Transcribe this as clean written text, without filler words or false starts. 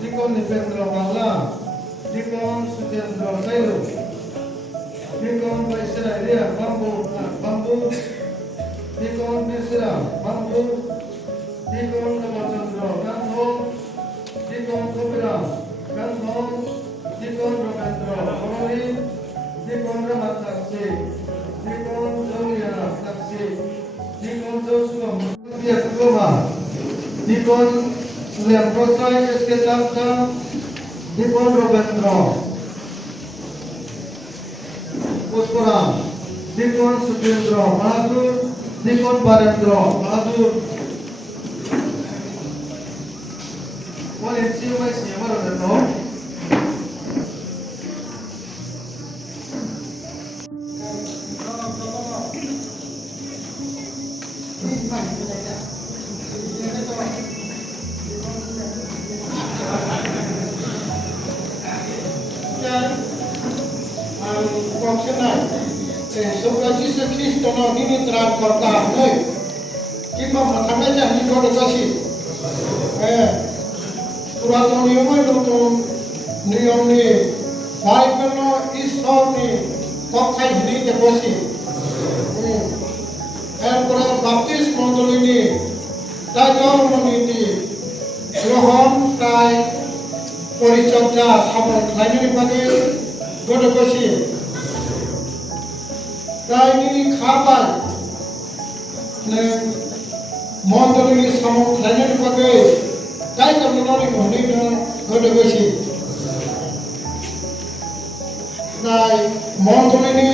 Dikon Nipendra Bangla, Dikon Sutendra Sailu, Dikon Vaisya Ria Bambu, Dikon Nisra Bambu, Dikon Ramachandra Gandho, Dikon Kopira Gandho, Dikon Ramendra Korori, Dikon Ramat Taksi, Dikon Jolia Taksi, Dikon Joshua Mutia Koma, Dikon Lemprosai Esketamsa, Dikon Robendra Pusparam, Dikon Sutendra Mahadur, Dikon Barendra Mahadur. One in CMI CMR on the top. Subhajisa Kristono nini terang korta noi kita makamnya jangan kau dekasi Purato niyomai nonton niyom ni Bible no Islam ni kokai hini dekasi এরপরে বাপ্তিস্ম মণ্ডলী তাইতর মনীতি গ্রহণ প্রায় পরিচর্যা সামল খাইনি বাগে গড়ে বসি তাই নিনি খাবার মণ্ডলী সামল খাইনি বাগে তাই কামনারি মনি গড়ে বসি তাই মণ্ডলী